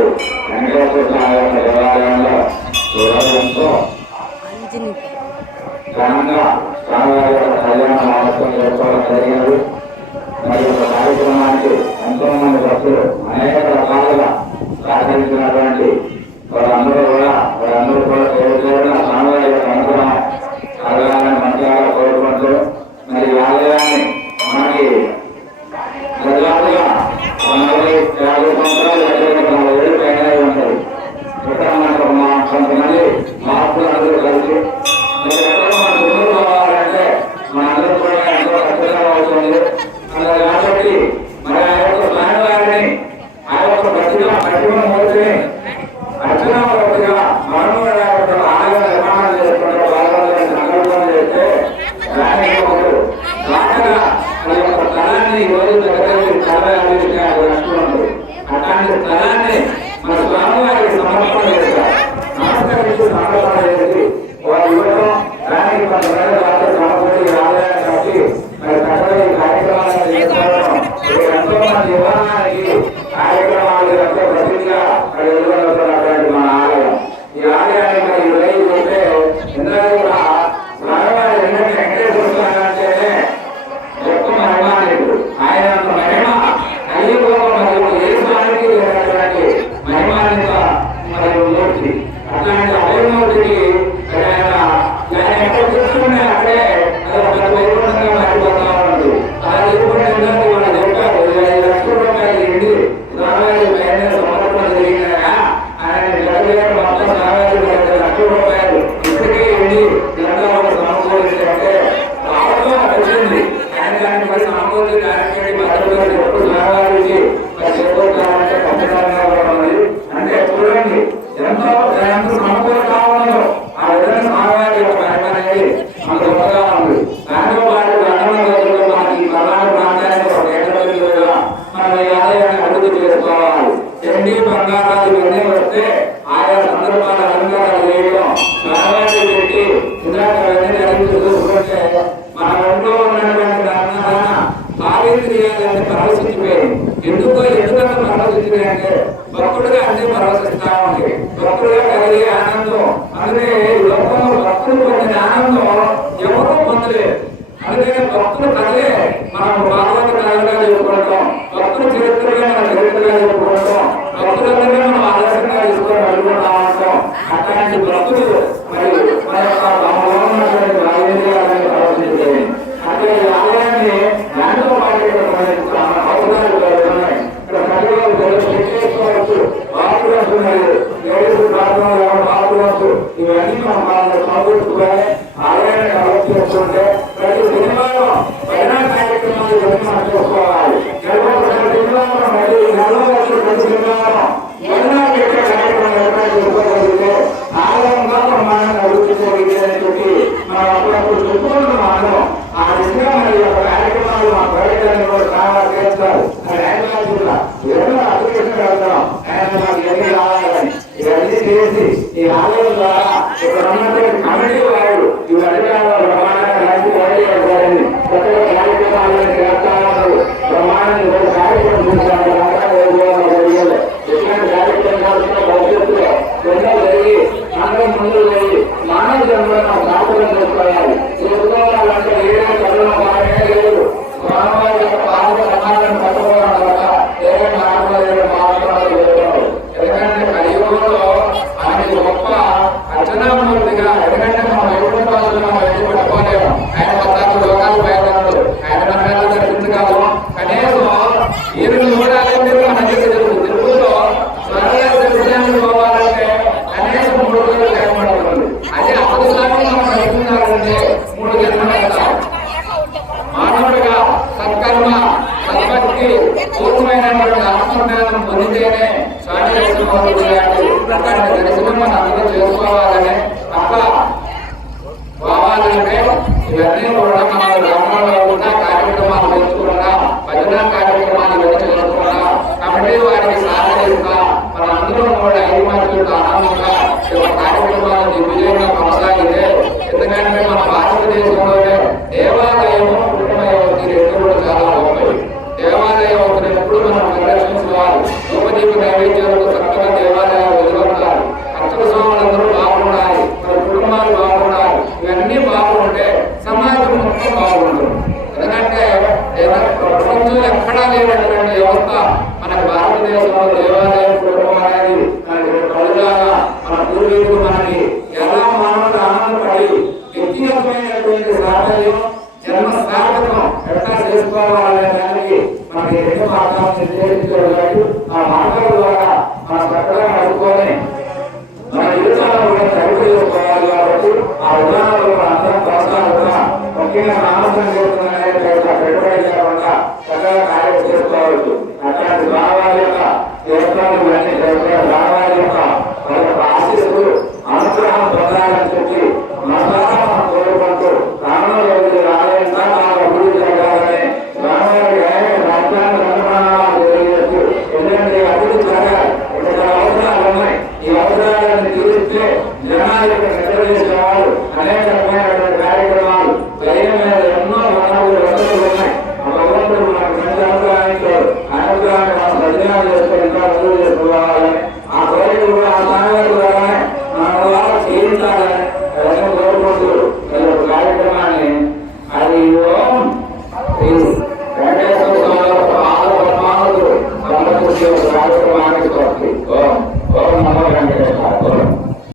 ఉన్నటువంటి వెంకటేశ్వర స్వామి యొక్క దేవాలయంలో ఈరోజు ఎంతో ఘనంగా స్వామివారి యొక్క కళ్యాణ మహోత్సవం చేసుకోవడం జరిగినది. మరి ఒక కార్యక్రమానికి ఎంతో మంది భక్తులు అనేక రకాలుగా సహకరించినటువంటి వారందరూ కూడా స్వామివారి యొక్క అనుగ్రహం కలగాలని మంచిగా కోరుకుంటూ మరి ఈ ఆలయాన్ని మనకి దాదాపుగా 50 సంవత్సరాలు 40 ఏళ్ళు పైన ఉంటుంది. ఇక్కడ మనకు కొంతమంది మహాత్ములందరూ కలిసి ఎక్కడో మన ముందుకు పోవాలంటే మనందరూ కూడా ఎంతో కష్టంగా అవుతుంది. కాబట్టి మరి ఆ యొక్క స్వామివారిని ఆ యొక్క ప్రతిమ మూర్తిని అర్చనామూర్తిగా మనము ఆలయ నిర్మాణం చేసుకుంటే బాలవాళ్ళని సంకల్పం చేస్తే దానికి ఒకరు బాగా మన యొక్క స్థలాన్ని ఈరోజు జగదేవి చాలా అభివృద్ధి అట్లాంటి స్థలాన్ని మన స్వామివారికి సమర్పణ చేస్తారు. నమస్కరించి సమర్పణ చేసి వారి ఇవ్వడం దానికి కొంతమంది సమర్పణ ఆలయాన్ని కట్టి మరి చక్కగా ఈ కార్యక్రమాలను చేసుకోవడం ఎంతో మన జీవనానికి కార్యక్రమాలు ఎంతో ప్రసిద్ధిగా వెలువడుతున్నటువంటి మన ఆలయం. ఈ ఆలయాన్ని మరి ఇరవై చూస్తే ఇందులో కూడా స్వామివారి వెంకటేశ్వర స్వామి అంటేనే గొప్ప మహిమాన్వితుడు. ఆయన మహిమ అయ్యో మరియు ఏ స్వామికి లేనటువంటి మహిమాన్విత మరియు మూర్తి. అట్లాంటి అభయమూర్తికి ఆయన ఎక్కడ చూసుకునే అక్కడే అది ఒక వైకుంఠంగా మారిపోతా ఉంది. అలా ఎదుర్కొంటే వాళ్ళు చెప్పారు 5 లక్షల రూపాయలు ఇండి స్వామివారి పైన సమర్పణ జరిగినాయా ఆయన జగదేవి మొత్తం స్వామివారి 5 లక్షల రూపాయలు ఇప్పటికే ఇండి తెలంగాణ సమకూరిందంటే బాగా వచ్చింది. ఆయన దాన్ని మరి సమకూర్చి దానికి భద్రత ఎప్పుడు స్వామివారికి మరి చేకూర్చాలంటే ఖచ్చితంగా ఉన్నది. అంటే చూడండి ఎంతో సమకూరుతా ఉన్నదో ఆ విధంగా స్వామివారి యొక్క మహిమ అనేది మనకు గొప్పగా ఉంది. దాంతో పాటు గణన రోజుల్లో మనకి ఈ ప్రధాన ప్రాంతానికి ఒక కేంద్రంగా మనం ఈ ఆలయాన్ని అభివృద్ధి చేసుకోవాలి. చండీ బంగారాలు ఇవన్నీ వస్తే ఆయా సందర్భాల అలంకారాలు చేయడం స్వామివారి పెట్టి ఇలాంటివన్నీ చూసుకుంటే మన ఒంట్లో ఉన్నటువంటి దాని భావింద్రియాలన్నీ పరవశించిపోయింది. ఎందుకంటే పరవశించినాయంటే భక్తుడిగా అన్ని పరవశిస్తా ఉంది. భక్తుడిగా కలిగే ఆనందం అందుకే లోకంలో భక్తులు పొందిన ఆనందం ఎవరూ పొందలేదు. అందుకనే భక్తులు కదే మనం భాగవత కథలుగా చెప్పుకుంటాం. భక్తుల చరిత్రగా మన చరిత్రగా చెప్పుకుంటాం. భక్తులందరినీ మనం ఆదర్శంగా తీసుకొని వెళ్ళుకుంటా ఉంటాం. అట్లాంటి భక్తులు మరి మన యొక్క ఉన్నటువంటి భావేంద్రియాలని ప్రవర్తించాయి. అంటే ఈ ఆలయాన్ని దాంతో పాటు అవసరాలు ఉన్నాయి. ఇక్కడ ప్రజలు చేసుకోవచ్చు, బాత్రూమ్స్ ఉన్నాయి, లేడీస్ బాత్రూమ్ బాత్రూమ్స్ ఇవన్నీ మనం సమకూర్చుకొని ఆలయాన్ని డెవలప్ చేసుకుంటే ప్రతి సినిమాలో పైన కార్యక్రమాలు ఇవన్నీ మనం చేసుకోవాలి. సినిమాలో మళ్ళీ నెలలో ప్రతి సినిమాలో ఏదైనా పెట్టే కార్యక్రమం ఏదైనా చేసుకోగలిగితే ఆలయంగా ప్రమాణాన్ని అభివృద్ధి చేయగలిగే చెప్పి మనం అప్పుడప్పుడు చెప్పుకుంటున్నాము. ఆ విధంగా మన యొక్క కార్యక్రమాలు మా ప్రయోజనాన్ని కూడా చాలా చేస్తారు. ఏదైనా అప్లికేషన్ వెళ్తాం ఆయన మాకు ఇవన్నీ రావాలని ఇవన్నీ చేసి ఈ ఆలయం ద్వారా ఇక్కడ ఉన్నటువంటి కమిటీ వారు ఇవన్నీ ప్రమాణాన్ని రాసి పోయింది. కొత్తగా కార్యక్రమాలను చేస్తామన్నారు. ప్రమాణాన్ని ఒక కార్యక్రమం చూస్తారు. ఇట్లాంటి కార్యక్రమాలు భవిష్యత్తులో ఎన్నో జరిగి అందరూ ముందుకు పోయి మానవ జన్మలను సాధన చేసుకోవాలి. చేసుకోవాలంటే ఏదైనా చదువు బాగానే లేదు. స్వామివారి యొక్క పాద సమాధానం పట్టుకోవడం వల్ల ఏదైనా ఆత్మీయ మాత్రాలు చేస్తున్నారు. ఎందుకంటే కలియుగంలో ఆయన గొప్ప అర్చనామూర్తిగా ఎందుకంటే మనం వైకుంఠవాసులు మనం ఎప్పుడు పట్టుకోలేము. ఆయన పద్నాలుగు లోకాలు బయలుదేరాడు. ఆయన మన దర్శించగలము. కనీసం ఈయన చూడాలంటే మన తిరుగులో స్వామివారి దర్శనానికి పోవాలంటే కనీసం 3 రోజులు టైం పడుతుంది. అదే అప్పుడు స్వామి మనం దర్శించాలంటే 3 జన్మలు అవుతాం. మానవుడిగా సత్కర్మ సద్భక్తి పూర్ణమైనటువంటి ఆత్మజ్ఞానం పొందితేనే స్వామి దర్శనం మనం అందరూ చేసుకోవాలని తప్ప కావాలంటే ఇవన్నీ కూడా మన గ్రామంలో కూడా కార్యక్రమాలు పెంచుకుంటా భజన కార్యక్రమాలు పెంచుకుంటా కాబట్టి వారికి సహకరిస్తా మన అందరూ కూడా 5 మంది ఆనందంగా కార్యక్రమాలు దిగ్విజయంగా కొనసాగితే ఎందుకంటే మన భారతదేశంలోనే దేవాలయము కుటుంబ కూడా చాలా గొప్పది. దేవాలయం ఎప్పుడు మనం పరిరక్షించుకోవాలి. ఉపదీప నైవేద్యాలకు చక్కగా సంవత్సరాలు